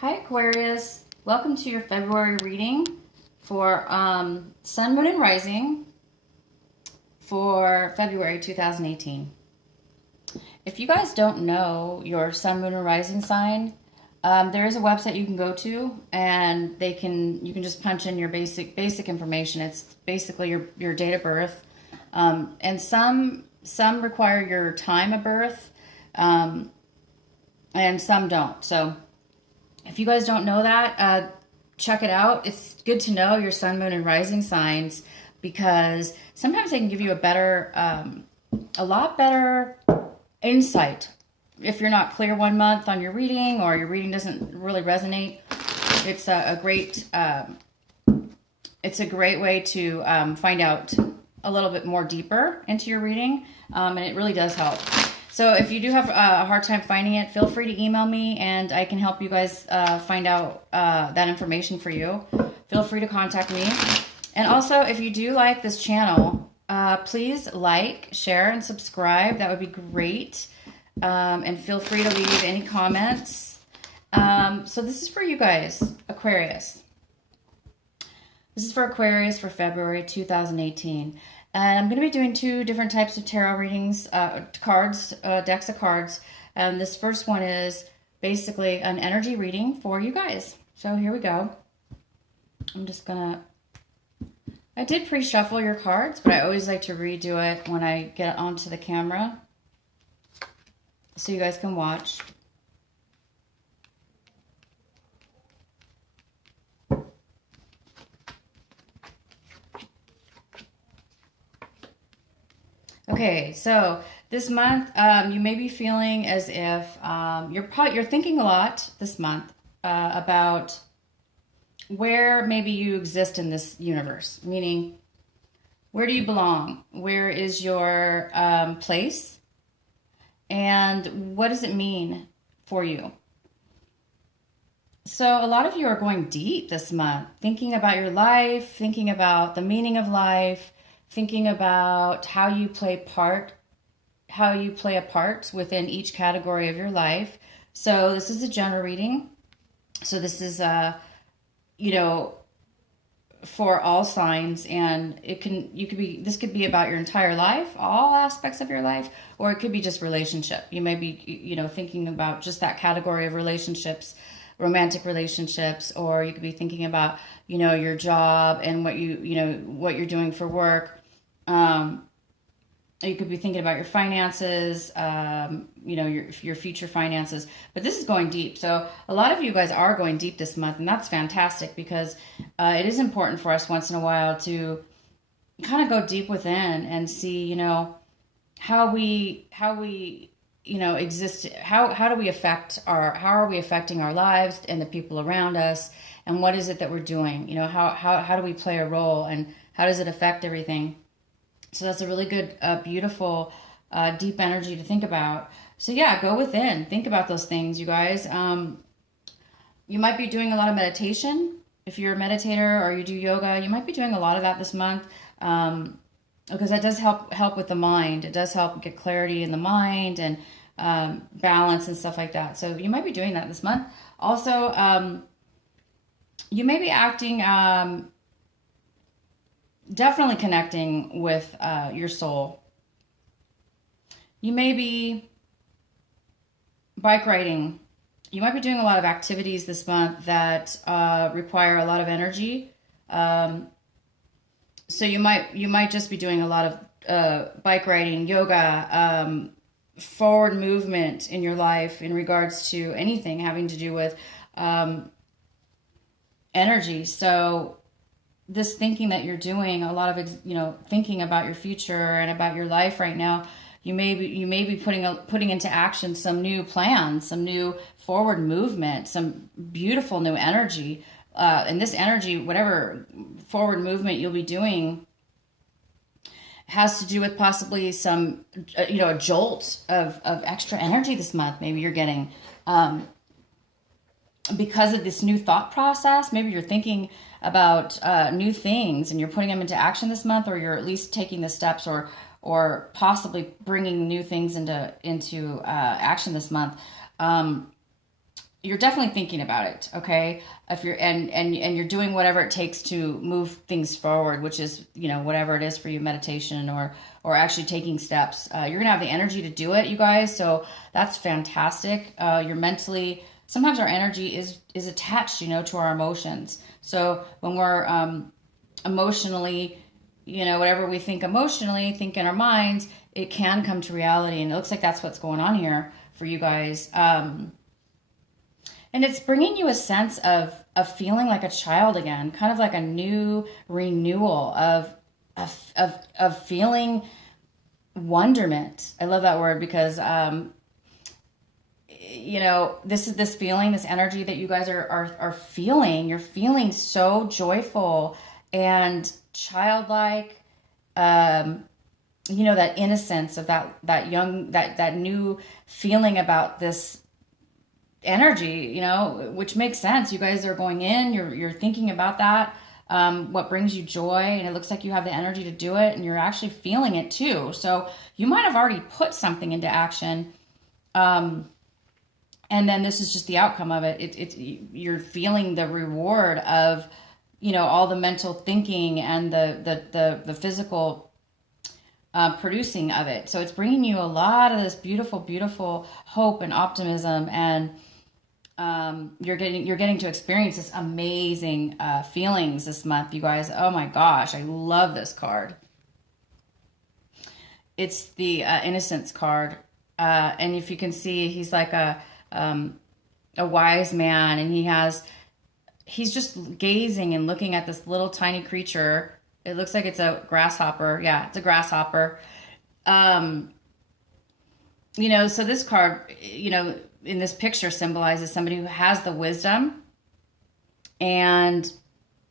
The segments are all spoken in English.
Hi Aquarius, welcome to your February reading for Sun, Moon, and Rising for February 2018. If you guys don't know your Sun, Moon, and Rising sign, there is a website you can go to, and you can just punch in your basic information. It's basically your date of birth, and some require your time of birth, and some don't. So if you guys don't know that, check it out. It's good to know your Sun, Moon, and Rising signs because sometimes they can give you a lot better insight. If you're not clear one month on your reading or your reading doesn't really resonate, it's a great way to find out a little bit more deeper into your reading, and it really does help. So if you do have a hard time finding it, feel free to email me and I can help you guys find out that information for you. Feel free to contact me. And also, if you do like this channel, please like, share, and subscribe. That would be great. And feel free to leave any comments. So this is for you guys, Aquarius. This is for Aquarius for February 2018. And I'm going to be doing two different types of tarot readings, decks of cards. And this first one is basically an energy reading for you guys. So here we go. I'm just going to... I did pre-shuffle your cards, but I always like to redo it when I get onto the camera so you guys can watch. Okay, so this month you may be feeling as if you're thinking a lot this month about where maybe you exist in this universe, meaning where do you belong? Where is your place? And what does it mean for you? So a lot of you are going deep this month, thinking about your life, thinking about the meaning of life, thinking about how you play a part within each category of your life. So this is a general reading. So this is for all signs, and this could be about your entire life, all aspects of your life, or it could be just relationship. You may be thinking about just that category of relationships, romantic relationships, or you could be thinking about your job and what you're doing for work. You could be thinking about your finances, your future finances, but this is going deep. So a lot of you guys are going deep this month, and that's fantastic because it is important for us once in a while to kind of go deep within and see, how we exist, how are we affecting our lives and the people around us, and what is it that we're doing? How do we play a role, and how does it affect everything? So that's a really good, beautiful, deep energy to think about. So yeah, go within. Think about those things, you guys. You might be doing a lot of meditation. If you're a meditator or you do yoga, you might be doing a lot of that this month because that does help with the mind. It does help get clarity in the mind and balance and stuff like that. So you might be doing that this month. Also, you may be acting... definitely connecting with your soul. You may be bike riding. You might be doing a lot of activities this month that require a lot of energy. So you might just be doing a lot of bike riding, yoga, forward movement in your life in regards to anything having to do with energy. So this thinking that you're doing, a lot of thinking about your future and about your life right now, you may be putting into action some new plans, some new forward movement, some beautiful new energy. And this energy, whatever forward movement you'll be doing, has to do with possibly some a jolt of extra energy this month. Maybe you're getting because of this new thought process. Maybe you're thinking about new things and you're putting them into action this month, or you're at least taking the steps or possibly bringing new things into action this month. you're definitely thinking about it, okay? If you're and you're doing whatever it takes to move things forward, which is, whatever it is for you, meditation or actually taking steps. You're gonna have the energy to do it, you guys. So that's fantastic. You're mentally. Sometimes our energy is attached, to our emotions. So when we're emotionally, whatever we think emotionally, think in our minds, it can come to reality, and it looks like that's what's going on here for you guys. And it's bringing you a sense of feeling like a child again, kind of like a new renewal of feeling wonderment. I love that word because, this feeling, this energy that you guys are feeling. You're feeling so joyful and childlike. That innocence of that young, that new feeling about this energy, which makes sense. You guys are going in, you're thinking about that, what brings you joy, and it looks like you have the energy to do it, and you're actually feeling it too. So you might have already put something into action, and then this is just the outcome of it. You're feeling the reward of, all the mental thinking and the physical producing of it. So it's bringing you a lot of this beautiful, beautiful hope and optimism, and you're getting to experience this amazing feelings this month, you guys. Oh my gosh, I love this card. It's the Innocence card, and if you can see, he's like a wise man, and he's just gazing and looking at this little tiny creature. It looks like it's a grasshopper. Yeah, it's a grasshopper. So this card, in this picture symbolizes somebody who has the wisdom, and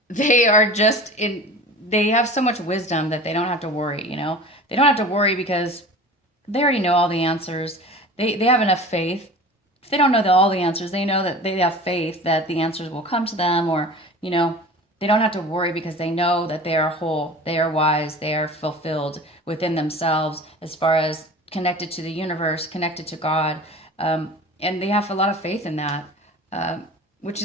they have so much wisdom that they don't have to worry, They don't have to worry because they already know all the answers. They have enough faith. If they don't know all the answers, they know that they have faith that the answers will come to them, or, they don't have to worry because they know that they are whole, they are wise, they are fulfilled within themselves as far as connected to the universe, connected to God. And they have a lot of faith in that, which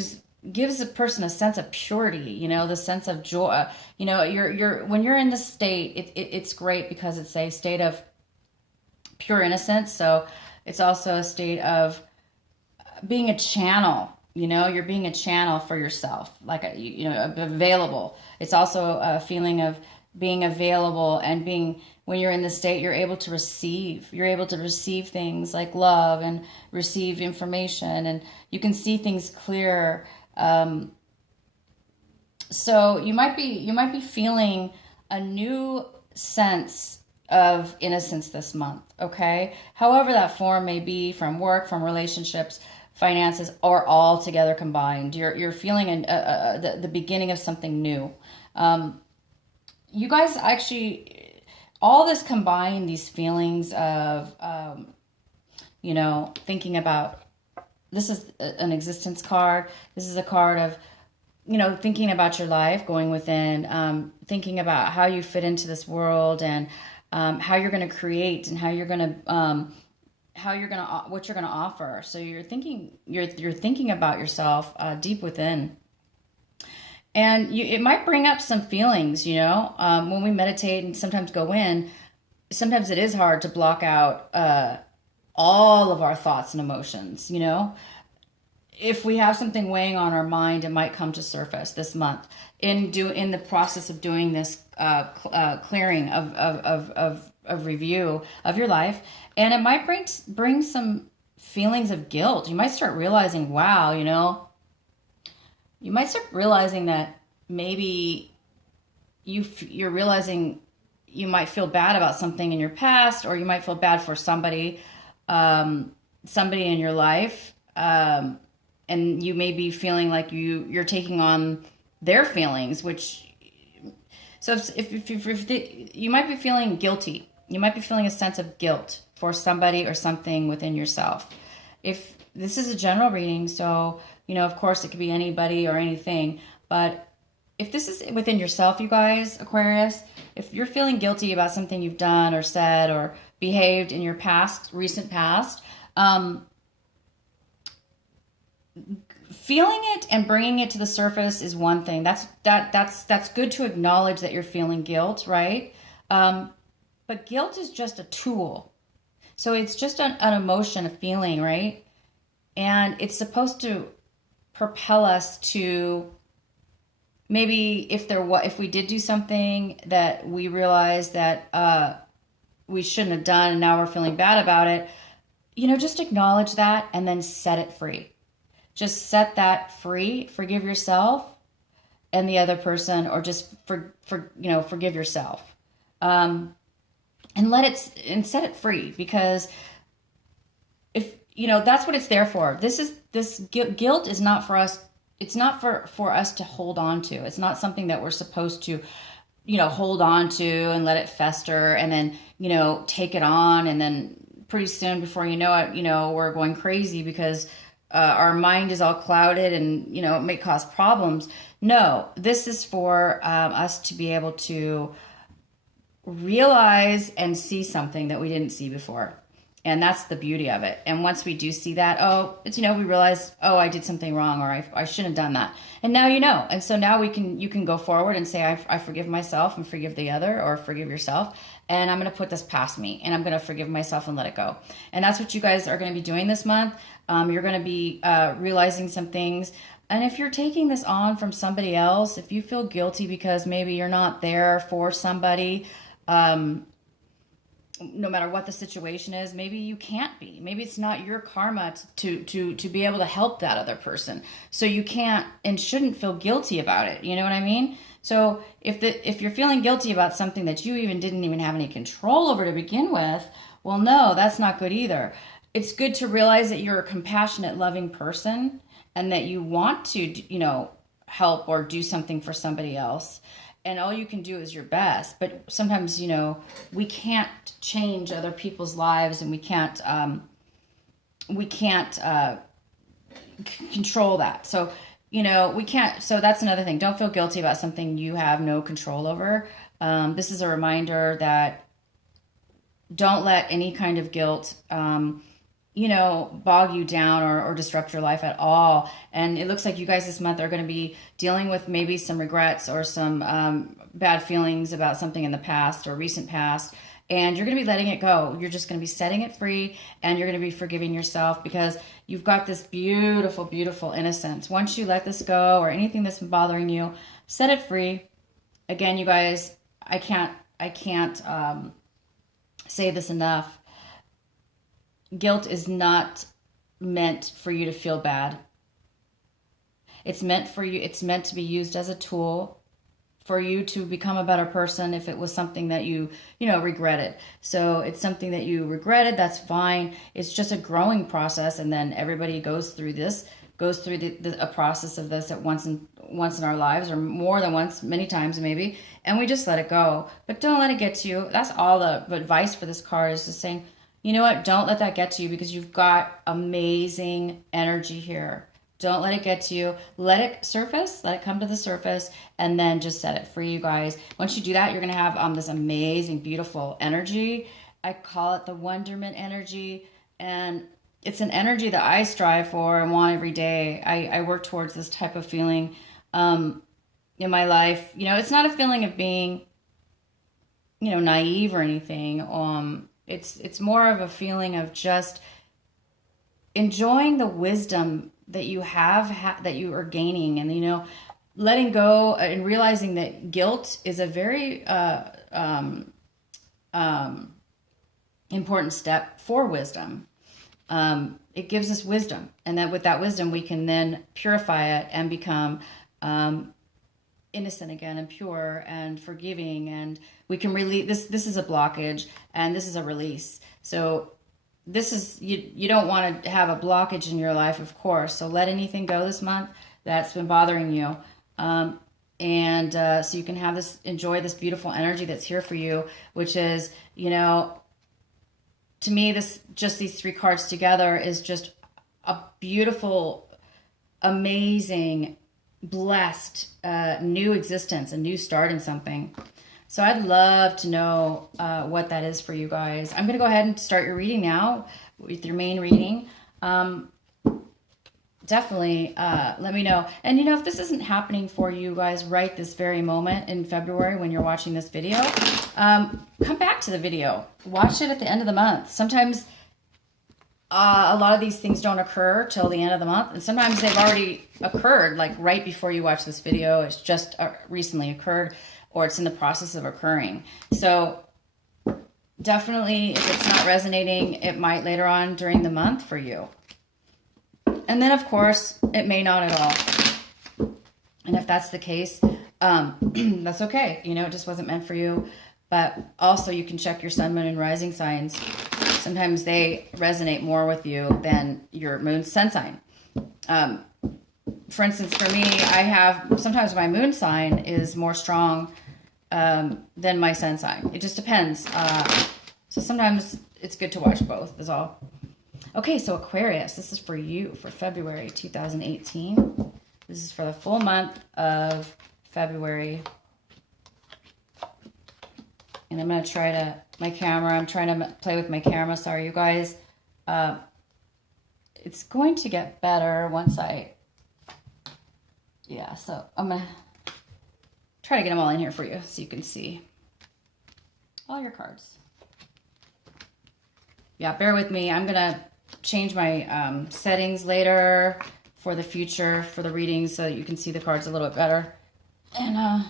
gives a person a sense of purity, the sense of joy. When you're in this state, it's great because it's a state of pure innocence. So it's also a state of being a channel. You're being a channel for yourself, like available. It's also a feeling of being available, and when you're in this state, you're able to receive. You're able to receive things like love and receive information, and you can see things clearer. So you might be feeling a new sense of innocence this month. Okay, however that form may be, from work, from relationships, finances, or all together combined. You're feeling the beginning of something new. You guys actually, all this combined, these feelings of, thinking about, this is an existence card. This is a card of, thinking about your life, going within, thinking about how you fit into this world, and how you're going to create, and what you're gonna offer. So you're thinking about yourself deep within, and it might bring up some feelings. When we meditate and sometimes go in, sometimes it is hard to block out all of our thoughts and emotions. If we have something weighing on our mind, it might come to surface this month in the process of doing this clearing of review of your life. And it might bring some feelings of guilt. You might start realizing, wow, you might start realizing that maybe you're realizing you might feel bad about something in your past, or you might feel bad for somebody in your life, and you may be feeling like you're taking on their feelings, so if you might be feeling guilty. You might be feeling a sense of guilt for somebody or something within yourself. If this is a general reading, so, of course it could be anybody or anything, but if this is within yourself, you guys, Aquarius, if you're feeling guilty about something you've done or said or behaved in your recent past, feeling it and bringing it to the surface is one thing. That's good to acknowledge that you're feeling guilt, right? But guilt is just a tool. So it's just an emotion, a feeling, right? And it's supposed to propel us to maybe if we did do something that we realized that we shouldn't have done and now we're feeling bad about it, just acknowledge that and then set it free. Just set that free. Forgive yourself and the other person, or just forgive yourself, and set it free, because if that's what it's there for. This guilt is not for us. It's not for us to hold on to. It's not something that we're supposed to hold on to and let it fester and then take it on, and then pretty soon, before you know it, we're going crazy because our mind is all clouded and, it may cause problems. No, this is for us to be able to realize and see something that we didn't see before. And that's the beauty of it. And once we do see that, we realize, I did something wrong, or I shouldn't have done that. And now And so now you can go forward and say, I forgive myself and forgive the other, or forgive yourself. And I'm going to put this past me, and I'm going to forgive myself and let it go. And that's what you guys are going to be doing this month. You're going to be realizing some things. And if you're taking this on from somebody else, if you feel guilty because maybe you're not there for somebody, no matter what the situation is, maybe you can't be. Maybe it's not your karma to be able to help that other person. So you can't and shouldn't feel guilty about it. You know what I mean? So if you're feeling guilty about something that you didn't even have any control over to begin with, well, no, that's not good either. It's good to realize that you're a compassionate, loving person, and that you want to, help or do something for somebody else. And all you can do is your best. But sometimes, we can't change other people's lives, and we can't control that. So, we can't. So that's another thing. Don't feel guilty about something you have no control over. This is a reminder that don't let any kind of guilt, bog you down or disrupt your life at all. And it looks like you guys this month are going to be dealing with maybe some regrets or some bad feelings about something in the past or recent past. And you're going to be letting it go. You're just going to be setting it free, and you're going to be forgiving yourself, because you've got this beautiful, beautiful innocence. Once you let this go, or anything that's been bothering you, set it free. Again, you guys, I can't say this enough. Guilt is not meant for you to feel bad. It's meant to be used as a tool for you to become a better person. If it was something that you regretted. So it's something that you regretted, that's fine. It's just a growing process. And then everybody goes through a process of this at once in our lives, or more than once, many times maybe. And we just let it go. But don't let it get to you. That's all the advice for this card, is just saying, you know what? Don't let that get to you, because you've got amazing energy here. Don't let it get to you. Let it surface. Let it come to the surface, and then just set it free, you guys. Once you do that, you're going to have this amazing, beautiful energy. I call it the wonderment energy, and it's an energy that I strive for and want every day. I work towards this type of feeling in my life. It's not a feeling of being, naive or anything. It's more of a feeling of just enjoying the wisdom that you that you are gaining, and letting go and realizing that guilt is a very important step for wisdom. It gives us wisdom, and that with that wisdom we can then purify it and become innocent again, and pure and forgiving, and we can release this is a blockage, and this is a release. So this is, you don't want to have a blockage in your life, of course. So let anything go this month that's been bothering you. So you can enjoy this beautiful energy that's here for you, which is, to me, these three cards together is just a beautiful, amazing, blessed, new existence, a new start in something. So I'd love to know what that is for you guys. I'm going to go ahead and start your reading now with your main reading. definitely let me know. And you know, if this isn't happening for you guys right this very moment in February when you're watching this video, come back to the video. Watch it at the end of the month. Sometimes a lot of these things don't occur till the end of the month, and sometimes they've already occurred, like right before you watch this video. It's just recently occurred, or it's in the process of occurring. So definitely, if it's not resonating, it might later on during the month for you. And then, of course, it may not at all. And if that's the case, that's okay. You know, it just wasn't meant for you. But also, you can check your sun, moon, and rising signs. Sometimes they resonate more with you than your moon, sun sign. For instance, for me, I have, sometimes my moon sign is more strong than my sun sign. It just depends. So sometimes it's good to watch both, is all. Okay, so Aquarius, this is for you for February 2018. This is for the full month of February. And I'm going to try to, I'm trying to play with my camera. Sorry, you guys. It's going to get better once so I'm going to try to get them all in here for you so you can see all your cards. Yeah, bear with me. I'm going to change my settings later for the future, for the readings, so that you can see the cards a little bit better. And I'm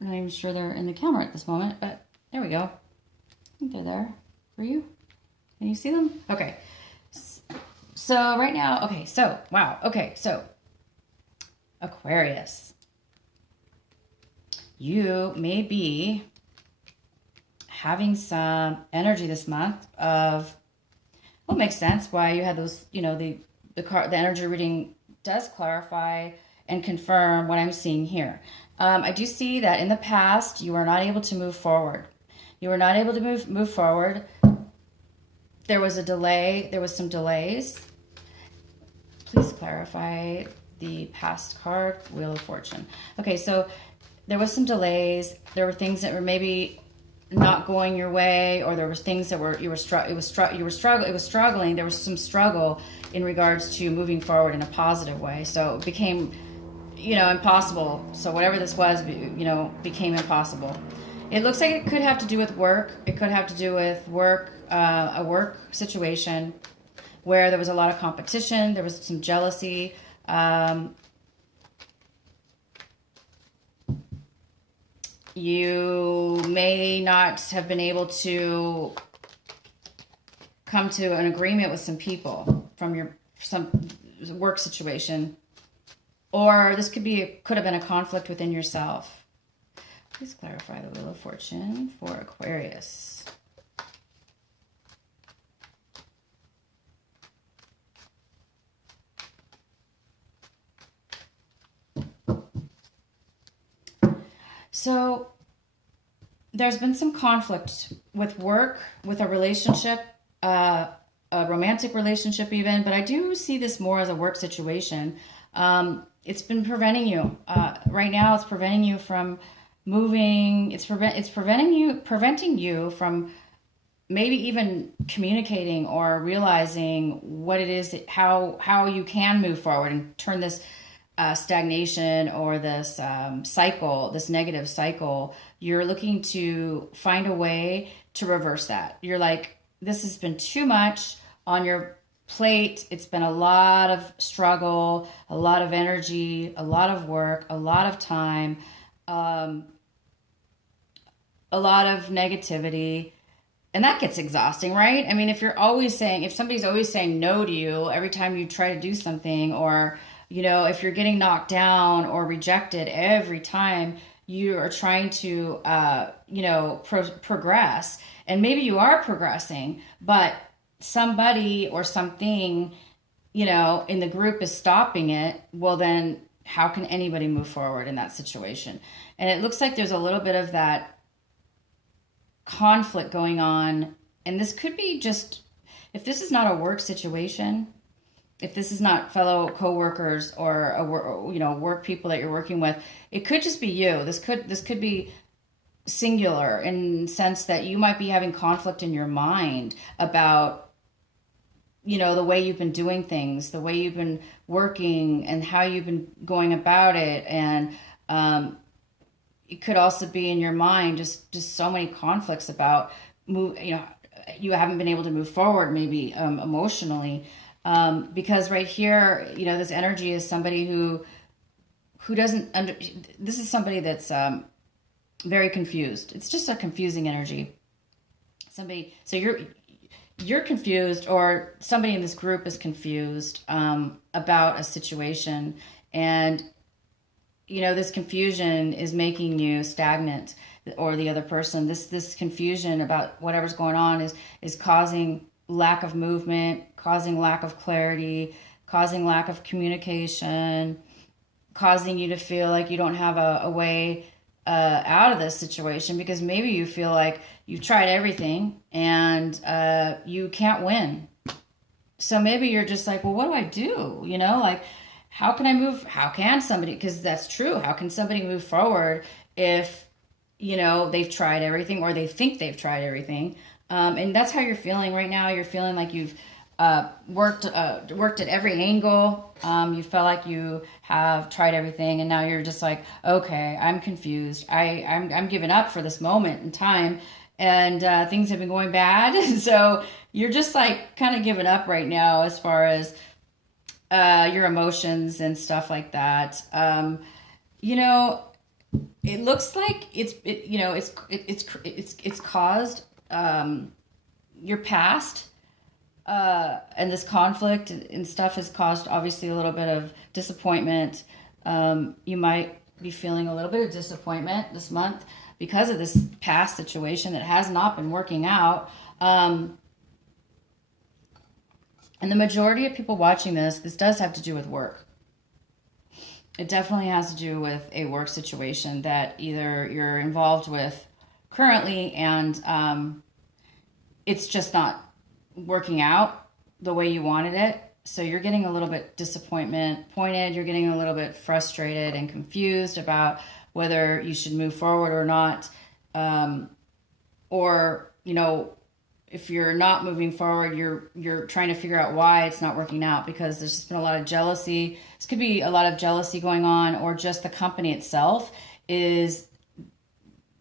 not even sure they're in the camera at this moment, but there we go. I think they're there for you. Can you see them? Okay. So right now, okay, so, wow. Okay, so Aquarius. You may be having some energy this month of, well, it makes sense why you had those, you know, the energy reading does clarify and confirm what I'm seeing here. I do see that in the past, you were not able to move forward. You were not able to move forward. There was a delay. There was some delays. Please clarify the past card, Wheel of Fortune. Okay, so there was some delays. There were things that were maybe not going your way, or there were things that were struggling. There was some struggle in regards to moving forward in a positive way. So it became, you know, impossible. So whatever this was, you know, became impossible. It looks like it could have to do with work. It could have to do with work, a work situation where there was a lot of competition. There was some jealousy. You may not have been able to come to an agreement with some people from some work situation, or this could have been a conflict within yourself. Please clarify the Wheel of Fortune for Aquarius. So there's been some conflict with work, with a relationship, a romantic relationship even, but I do see this more as a work situation. It's been preventing you. Right now it's preventing you from moving. It's preventing you from maybe even communicating or realizing what it is, how you can move forward and turn this stagnation or this cycle, this negative cycle. You're looking to find a way to reverse that. You're like, this has been too much on your plate. It's been a lot of struggle, a lot of energy, a lot of work, a lot of time, a lot of negativity. And that gets exhausting, right? I mean, if somebody's always saying no to you every time you try to do something, or, you know, if you're getting knocked down or rejected every time you are trying to, progress, and maybe you are progressing, but somebody or something, you know, in the group is stopping it, well, then how can anybody move forward in that situation? And it looks like there's a little bit of that conflict going on. And this could be just, if this is not a work situation, if this is not fellow coworkers or work people that you're working with, it could just be you. This could be singular in the sense that you might be having conflict in your mind about the way you've been doing things, the way you've been working and how you've been going about it. And it could also be in your mind just so many conflicts about you haven't been able to move forward, maybe emotionally, because right here, this energy is somebody who doesn't this is somebody that's very confused. It's just a confusing energy. So you're confused, or somebody in this group is confused about a situation, and this confusion is making you stagnant, or the other person. This confusion about whatever's going on is causing lack of movement, causing lack of clarity, causing lack of communication, causing you to feel like you don't have a way out of this situation, because maybe you feel like you've tried everything and you can't win. So maybe you're just like, well, what do I do? Like, how can I move? How can somebody, because that's true. How can somebody move forward if, they've tried everything, or they think they've tried everything? And that's how you're feeling right now. You're feeling like you've worked at every angle. You felt like you have tried everything, and now you're just like, okay, I'm confused. I'm giving up for this moment in time, and things have been going bad. So you're just like kind of giving up right now as far as your emotions and stuff like that. It looks like it's caused your past. And this conflict and stuff has caused obviously a little bit of disappointment. You might be feeling a little bit of disappointment this month because of this past situation that has not been working out. And the majority of people watching this does have to do with work. It definitely has to do with a work situation that either you're involved with currently, and it's just not working out the way you wanted it. So you're getting a little bit pointed, you're getting a little bit frustrated and confused about whether you should move forward or not. Or, if you're not moving forward, you're trying to figure out why it's not working out, because there's just been a lot of jealousy. This could be a lot of jealousy going on, or just the company itself is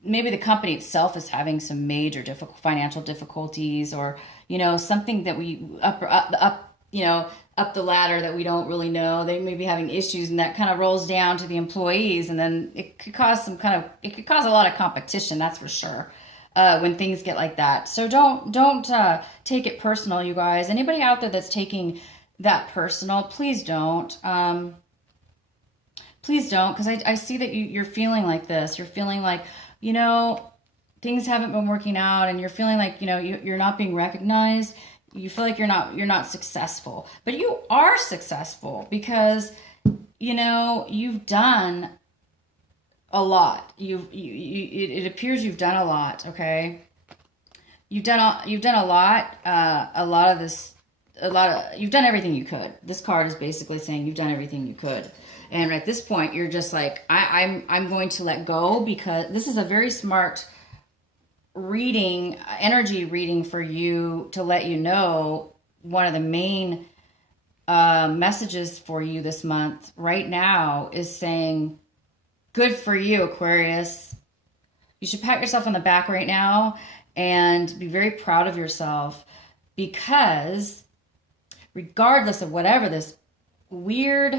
having some major financial difficulties, or something that we up the ladder that we don't really know. They may be having issues, and that kind of rolls down to the employees, and then it could cause a lot of competition. That's for sure. When things get like that. So don't take it personal, you guys. Anybody out there that's taking that personal, please don't. Please don't, because I see that you're feeling like this. You're feeling like, things haven't been working out, and you're feeling like, you're not being recognized. You feel like you're not successful. But you are successful, because, you've done a lot. It appears you've done a lot. Okay, you've done a lot. You've done everything you could. This card is basically saying you've done everything you could, and at this point, you're just like, I'm going to let go, because this is a very smart energy reading for you, to let you know one of the main messages for you this month right now is saying, good for you, Aquarius. You should pat yourself on the back right now and be very proud of yourself, because regardless of whatever this weird,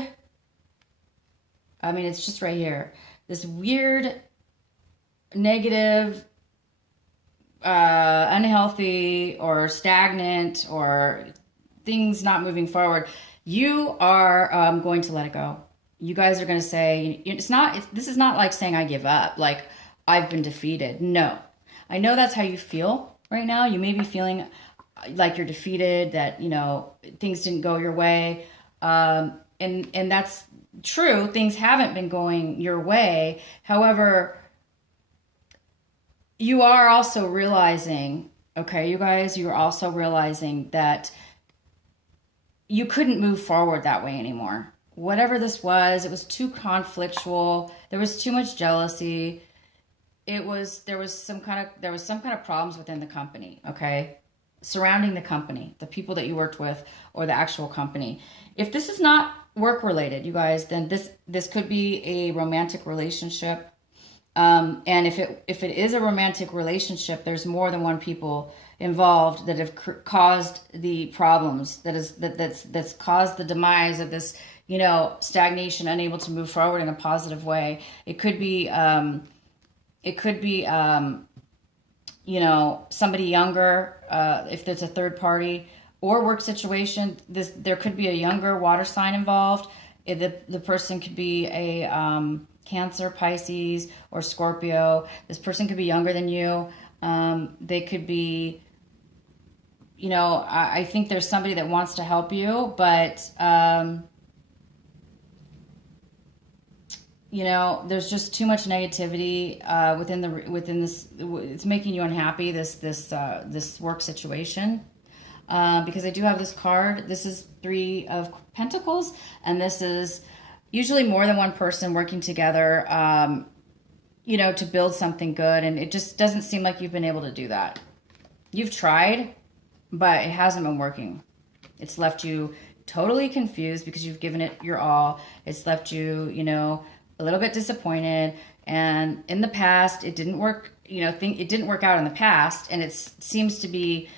it's just right here, this weird, negative, unhealthy or stagnant, or things not moving forward, you are going to let it go. You guys are going to say, this is not like saying I give up, like I've been defeated. No, I know that's how you feel right now. You may be feeling like you're defeated, that, things didn't go your way. And that's true. Things haven't been going your way. However, you are also realizing, okay, you guys, you're also realizing that you couldn't move forward that way anymore. Whatever this was, it was too conflictual. There was too much jealousy. There was some kind of problems within the company. Okay. surrounding the company, the people that you worked with, or the actual company. If this is not work related, you guys, then this could be a romantic relationship. And if it is a romantic relationship, there's more than one people involved that have caused the problems, that's caused the demise of this, stagnation, unable to move forward in a positive way. It could be somebody younger, if there's a third party or work situation. There could be a younger water sign involved. The person could be a Cancer, Pisces, or Scorpio. This person could be younger than you. They could be, I think there's somebody that wants to help you, but there's just too much negativity within this. It's making you unhappy, this work situation. Because I do have this card. This is 3 of Pentacles, and this is usually more than one person working together, to build something good. And it just doesn't seem like you've been able to do that. You've tried, but it hasn't been working. It's left you totally confused because you've given it your all. It's left you, a little bit disappointed. And in the past, it didn't work, it didn't work out in the past. And it seems to be,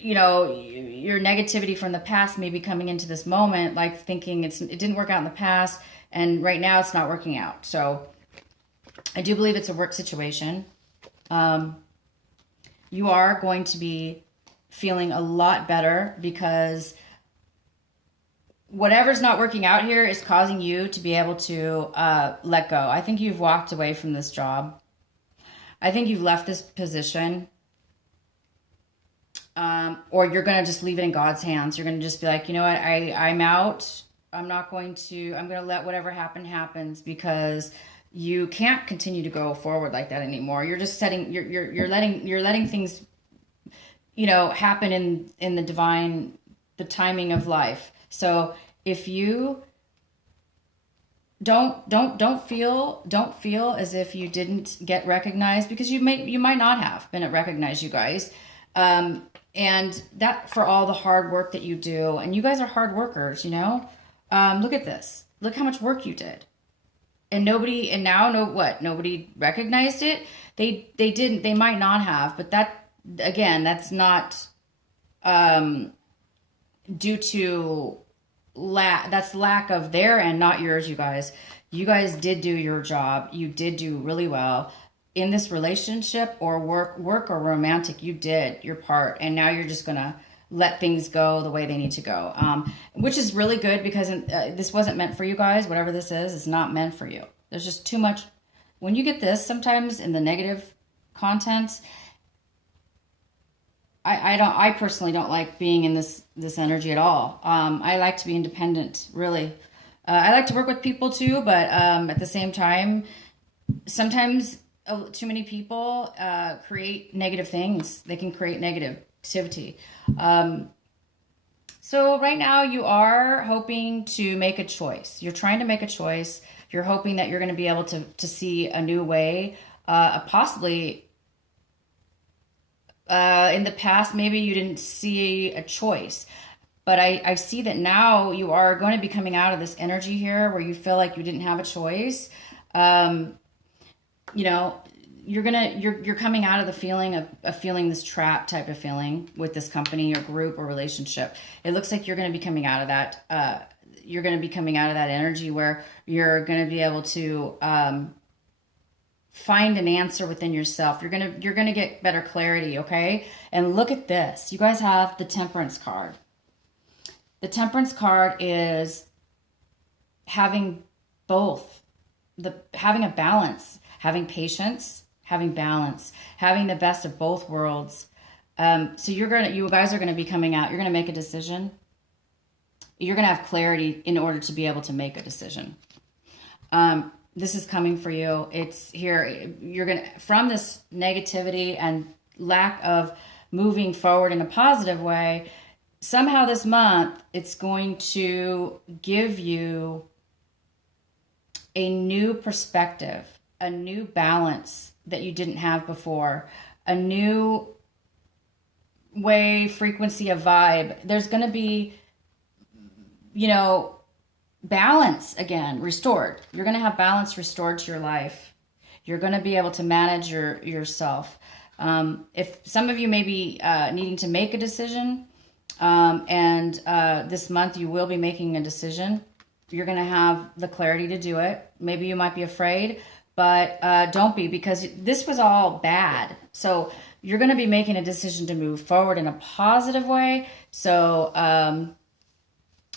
your negativity from the past may be coming into this moment, like thinking it didn't work out in the past, and right now it's not working out. So I do believe it's a work situation. You are going to be feeling a lot better because whatever's not working out here is causing you to be able to let go. I think you've walked away from this job. I think you've left this position. Or you're going to just leave it in God's hands. You're going to just be like, you know what, I'm out. I'm going to let whatever happens, because you can't continue to go forward like that anymore. You're just you're letting things, happen in the timing of life. So if you don't feel as if you didn't get recognized, because you might not have been recognized, you guys. And that for all the hard work that you do, and you guys are hard workers, look at this. Look how much work you did. And nobody recognized it. They didn't, they might not have, but that's not, due to lack of their end, not yours, you guys. You guys did do your job. You did do really well. In this relationship or work or romantic, you did your part, and now you're just gonna let things go the way they need to go, which is really good, because this wasn't meant for you guys. Whatever this is, it's not meant for you. There's just too much. When you get this, sometimes in the negative content, I personally don't like being in this energy at all. I like to be independent, really. I like to work with people too, but at the same time, sometimes too many people create negative things. They can create negativity. So right now you are hoping to make a choice. You're trying to make a choice. You're hoping that you're going to be able to see a new way, possibly in the past, maybe you didn't see a choice. But I see that now you are going to be coming out of this energy here where you feel like you didn't have a choice. You're coming out of the feeling of feeling this trap type of feeling with this company or group or relationship. It looks like you're going to be coming out of that. You're going to be coming out of that energy where you're going to be able to find an answer within yourself. You're going to get better clarity, okay? And look at this. You guys have the Temperance card. The Temperance card is having both, having a balance, having patience, having balance, having the best of both worlds. So you guys are going to be coming out. You're going to make a decision. You're going to have clarity in order to be able to make a decision. This is coming for you. It's here. You're going to, from this negativity and lack of moving forward in a positive way, somehow this month, it's going to give you a new perspective, a new balance that you didn't have before, a new way, frequency, a vibe. There's going to be, you know, balance again, restored. You're going to have balance restored to your life. You're going to be able to manage yourself. If some of you may be needing to make a decision, and this month you will be making a decision, you're going to have the clarity to do it. Maybe you might be afraid, but don't be, because this was all bad. So you're going to be making a decision to move forward in a positive way. So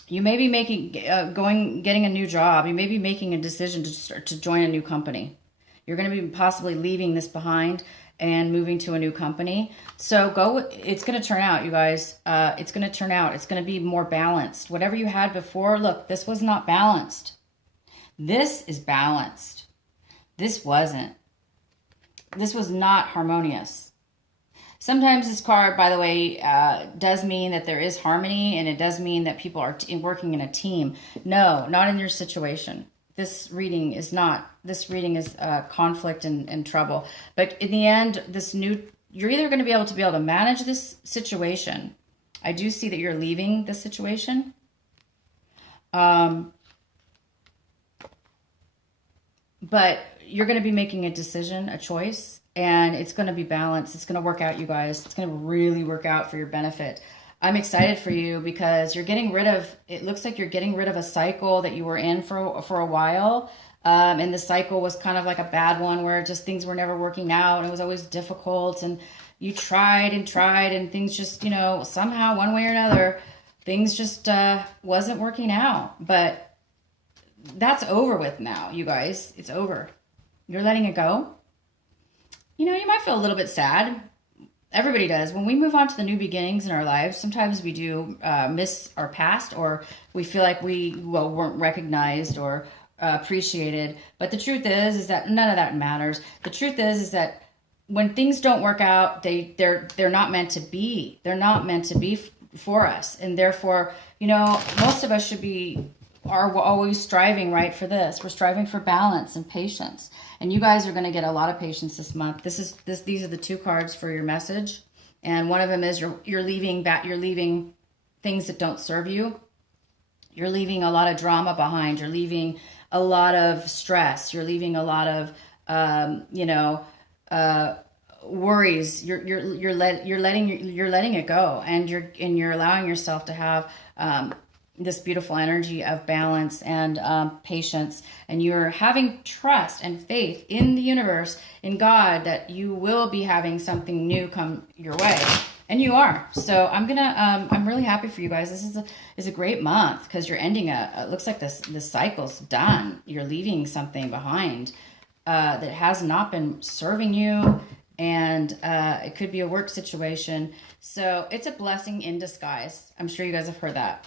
you may be getting a new job. You may be making a decision to join a new company. You're going to be possibly leaving this behind and moving to a new company. So it's going to turn out, you guys. It's going to turn out. It's going to be more balanced. Whatever you had before, look, this was not balanced. This is balanced. This wasn't. This was not harmonious. Sometimes this card, by the way, does mean that there is harmony, and it does mean that people are working in a team. No, not in your situation. This reading is not. This reading is conflict and trouble. But in the end, you're either going to be able to manage this situation. I do see that you're leaving the situation. But you're going to be making a decision, a choice, and it's going to be balanced. It's going to work out, you guys. It's going to really work out for your benefit. I'm excited for you because you're getting rid of, it looks like you're getting rid of a cycle that you were in for a while. And the cycle was kind of like a bad one where just things were never working out. And it was always difficult. And you tried and things just, somehow one way or another, things just wasn't working out. But that's over with now, you guys. It's over. You're letting it go. You might feel a little bit sad. Everybody does. When we move on to the new beginnings in our lives, sometimes we do miss our past, or we feel like we weren't recognized or appreciated. But the truth is that none of that matters. The truth is that when things don't work out, they're not meant to be. They're not meant to be for us, and therefore, most of us are always striving, right, for this. We're striving for balance and patience. And you guys are going to get a lot of patience this month. These are the two cards for your message. And one of them is you're leaving things that don't serve you. You're leaving a lot of drama behind. You're leaving a lot of stress. You're leaving a lot of worries. You're letting it go, and you're allowing yourself to have this beautiful energy of balance and patience, and you're having trust and faith in the universe, in God, that you will be having something new come your way, and you are. So I'm really happy for you guys. This is a great month because you're ending it looks like this cycle's done. You're leaving something behind that has not been serving you, and it could be a work situation. So it's a blessing in disguise. I'm sure you guys have heard that.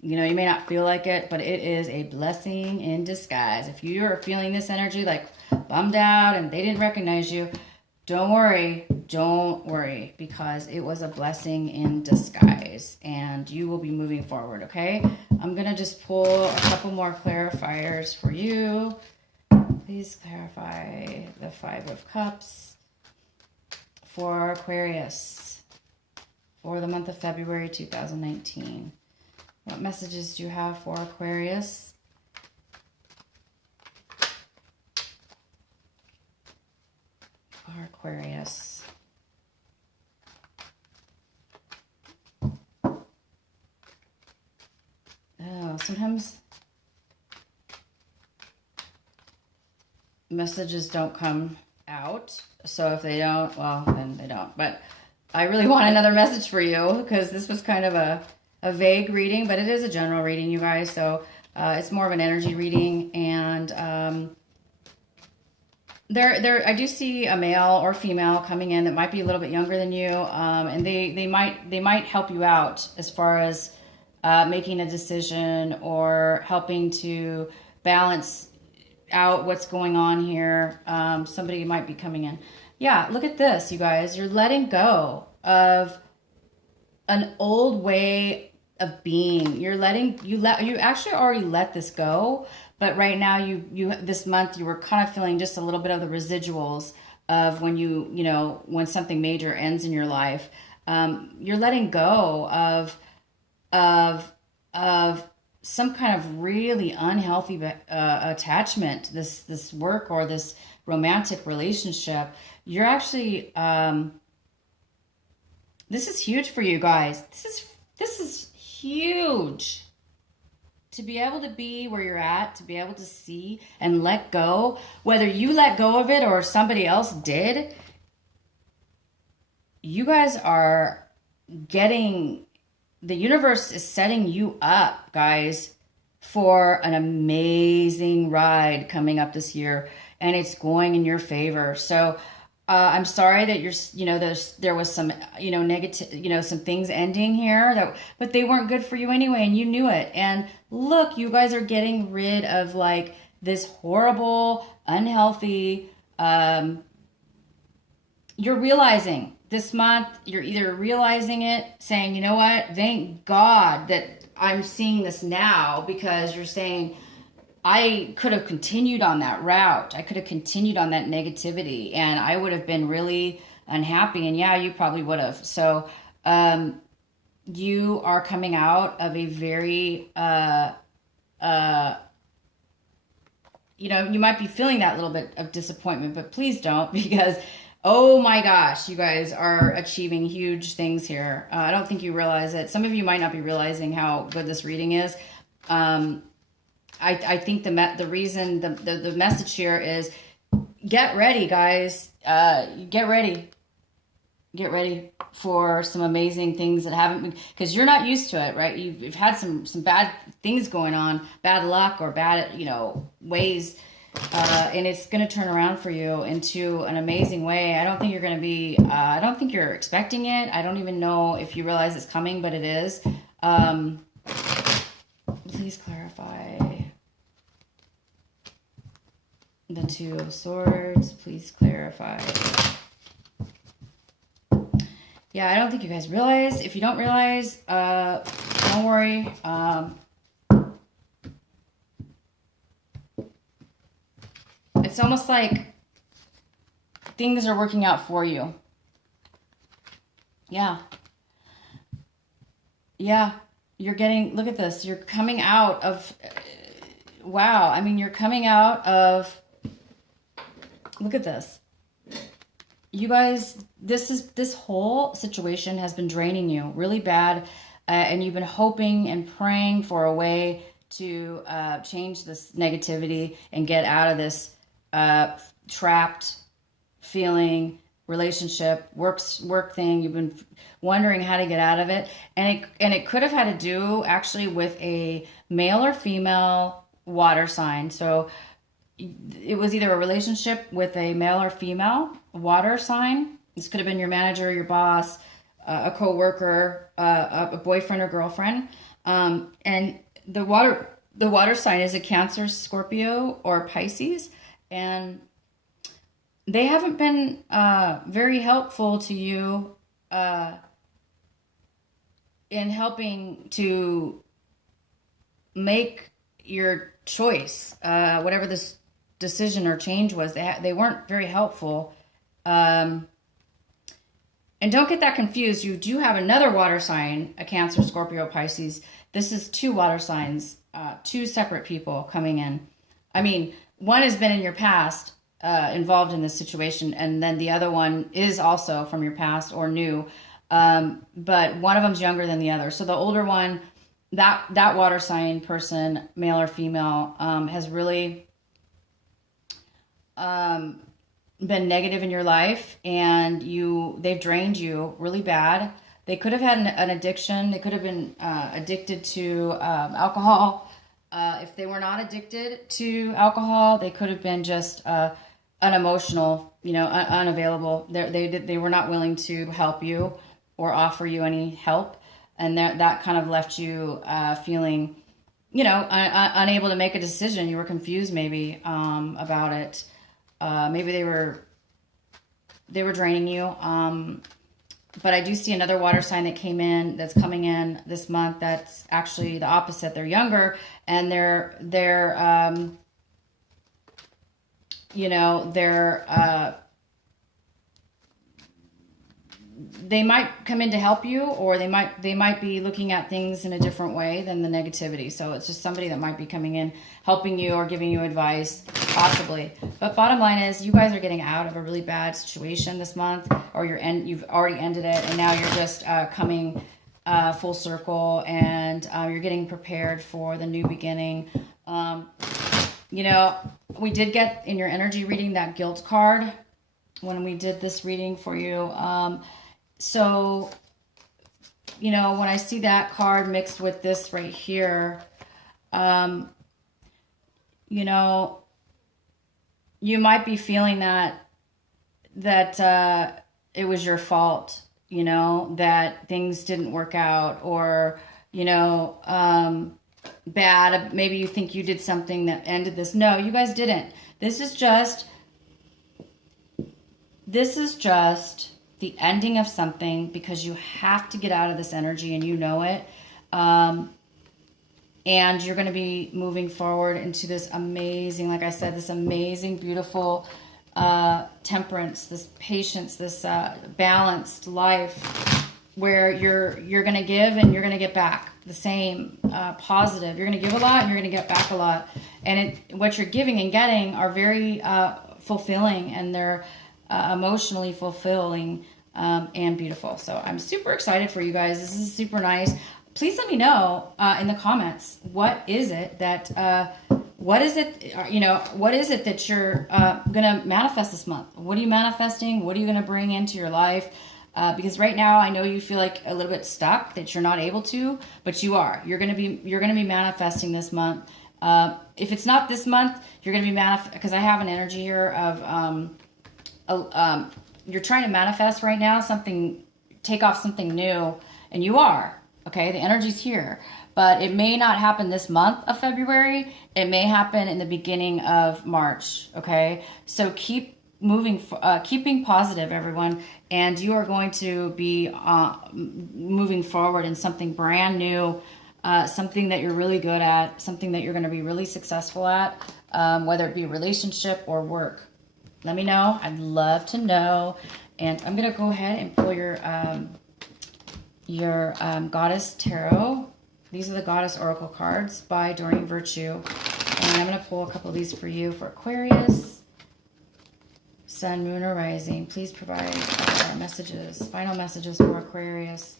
You may not feel like it, but it is a blessing in disguise. If you're feeling this energy, like bummed out and they didn't recognize you, don't worry, because it was a blessing in disguise, and you will be moving forward, okay? I'm going to just pull a couple more clarifiers for you. Please clarify the 5 of Cups for Aquarius for the month of February 2019. What messages do you have for Aquarius? For Aquarius. Oh, sometimes messages don't come out. So if they don't, well, then they don't. But I really want another message for you because this was kind of a vague reading, but it is a general reading, you guys. So it's more of an energy reading, and I do see a male or female coming in that might be a little bit younger than you, and they might help you out as far as making a decision or helping to balance out what's going on here. Somebody might be coming in. Yeah, look at this, you guys. You're letting go of an old way of being. You actually already let this go, but right now you this month you were kind of feeling just a little bit of the residuals of when when something major ends in your life. You're letting go of some kind of really unhealthy attachment, this work or this romantic relationship. You're actually this is huge for you guys. This is huge. To be able to be where you're at, to be able to see and let go, whether you let go of it or somebody else did, you guys are getting, the universe is setting you up, guys, for an amazing ride coming up this year, and it's going in your favor. So I'm sorry that there was some, negative, some things ending here but they weren't good for you anyway, and you knew it. And look, you guys are getting rid of like this horrible, unhealthy, you're realizing this month, you're either realizing it, saying, you know what, thank God that I'm seeing this now, because you're saying, I could have continued on that route. I could have continued on that negativity, and I would have been really unhappy. And yeah, you probably would have. So, you are coming out of a very, you might be feeling that little bit of disappointment, but please don't, because oh my gosh, you guys are achieving huge things here. I don't think you realize it. Some of you might not be realizing how good this reading is. I think the reason, the message here is get ready, guys. Get ready for some amazing things that haven't been, because you're not used to it, right? You've had some bad things going on, bad luck or bad, ways, and it's going to turn around for you into an amazing way. I don't think you're going to be, I don't think you're expecting it. I don't even know if you realize it's coming, but it is. Please clarify. The Two of Swords, please clarify. Yeah, I don't think you guys realize. If you don't realize, don't worry. It's almost like things are working out for you. Yeah. Yeah. You're getting, look at this. You're coming out of, wow. I mean, you're coming out of, look at this. You guys, this whole situation has been draining you really bad, and you've been hoping and praying for a way to change this negativity and get out of this trapped feeling, relationship, work thing. You've been wondering how to get out of it, and it could have had to do actually with a male or female water sign. So it was either a relationship with a male or female water sign. This could have been your manager, your boss, a coworker, a boyfriend or girlfriend. And the water sign is a Cancer, Scorpio, or Pisces. And they haven't been very helpful to you in helping to make your choice, whatever this decision or change was. They weren't very helpful. And don't get that confused. You do have another water sign, a Cancer, Scorpio, Pisces. This is two water signs, two separate people coming in. I mean, one has been in your past, involved in this situation, and then the other one is also from your past or new. But one of them's younger than the other. So the older one, that water sign person, male or female, has really been negative in your life, and they've drained you really bad. They could have had an addiction. They could have been addicted to alcohol. If they were not addicted to alcohol, they could have been just unemotional, unavailable. They were not willing to help you or offer you any help, and that kind of left you feeling, unable to make a decision. You were confused maybe about it. Maybe they were draining you. But I do see another water sign that's coming in this month. That's actually the opposite. They're younger, and they're they might come in to help you, or they might be looking at things in a different way than the negativity. So it's just somebody that might be coming in, helping you or giving you advice, possibly. But bottom line is, you guys are getting out of a really bad situation this month, or you've already ended it, and now you're just coming full circle, and you're getting prepared for the new beginning. You know, we did get in your energy reading that guilt card when we did this reading for you. So, you know, when I see that card mixed with this right here, you know, you might be feeling that it was your fault, you know, that things didn't work out, or, you know, bad. Maybe you think you did something that ended this. No, you guys didn't. This is just the ending of something, because you have to get out of this energy, and you know it. And you're going to be moving forward into this amazing, like I said, this amazing, beautiful temperance, this patience, this balanced life, where you're going to give and you're going to get back the same, positive. You're going to give a lot and you're going to get back a lot. And what you're giving and getting are very fulfilling, and they're emotionally fulfilling and beautiful. So I'm super excited for you guys. This is super nice. Please let me know in the comments, what is it that you're gonna manifest this month? What are you manifesting? What are you gonna bring into your life? Because right now, I know you feel like a little bit stuck, that you're not able to, but you are. You're gonna be manifesting this month. If it's not this month, you're gonna be because I have an energy here of you're trying to manifest right now something, take off something new, and you are. Okay, the energy's here, but it may not happen this month of February. It may happen in the beginning of March. Okay, so keep moving, keeping positive, everyone, and you are going to be moving forward in something brand new, something that you're really good at, something that you're going to be really successful at, whether it be a relationship or work. Let me know. I'd love to know. And I'm going to go ahead and pull your Goddess Tarot. These are the Goddess Oracle cards by Doreen Virtue. And I'm going to pull a couple of these for you for Aquarius, Sun, Moon, or Rising. Please provide messages, final messages for Aquarius.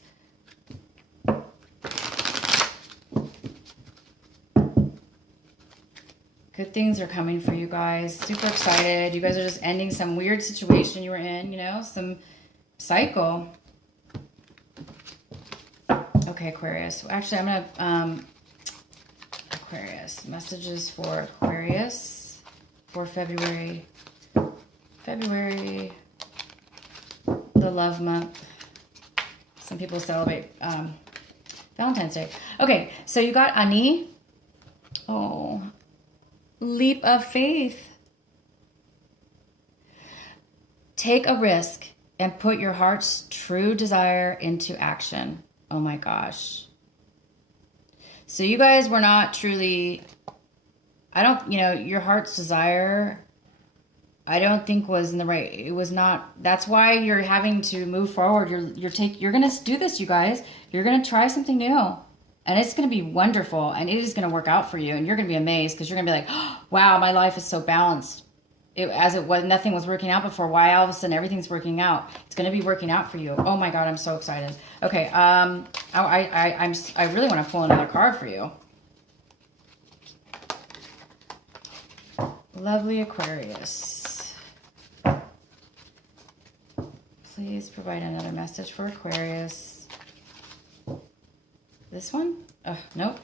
Good things are coming for you guys. Super excited. You guys are just ending some weird situation you were in, you know, some cycle. Okay, Aquarius. Actually, I'm going to, Aquarius. Messages for Aquarius for February. February, the love month. Some people celebrate Valentine's Day. Okay, so you got Ani. Oh, leap of faith. Take a risk and put your heart's true desire into action. Oh my gosh. So you guys were not truly, your heart's desire, I don't think was in the right, it was not, that's why you're having to move forward. You're going to do this, you guys. You're going to try something new. And it's going to be wonderful, and it is going to work out for you, and you're going to be amazed, because you're going to be like, oh, wow, my life is so balanced. Nothing was working out before. Why all of a sudden everything's working out? It's going to be working out for you. Oh my God, I'm so excited. Okay, I really want to pull another card for you. Lovely Aquarius. Please provide another message for Aquarius. This one? Nope.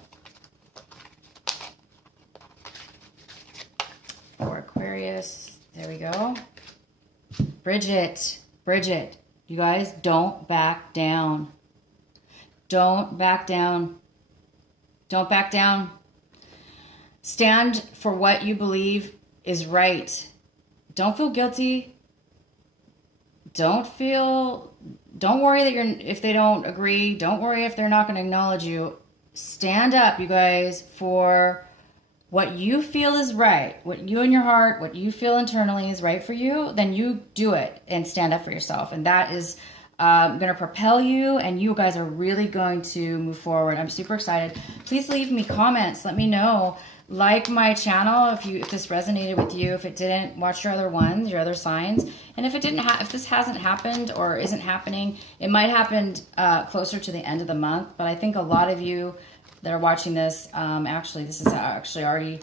For Aquarius. There we go. Bridget. You guys, don't back down. Don't back down. Don't back down. Stand for what you believe is right. Don't feel guilty. Don't worry that if they don't agree. Don't worry if they're not going to acknowledge you. Stand up, you guys, for what you feel is right. What you in your heart, what you feel internally is right for you, then you do it and stand up for yourself. And that is going to propel you, and you guys are really going to move forward. I'm super excited. Please leave me comments. Let me know. Like my channel if this resonated with you. If it didn't, watch your other ones, your other signs. And if it didn't, if this hasn't happened or isn't happening, it might happen closer to the end of the month. But I think a lot of you that are watching this, this is actually already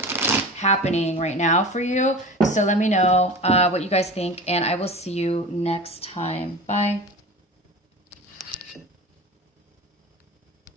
happening right now for you. So let me know what you guys think, and I will see you next time. Bye.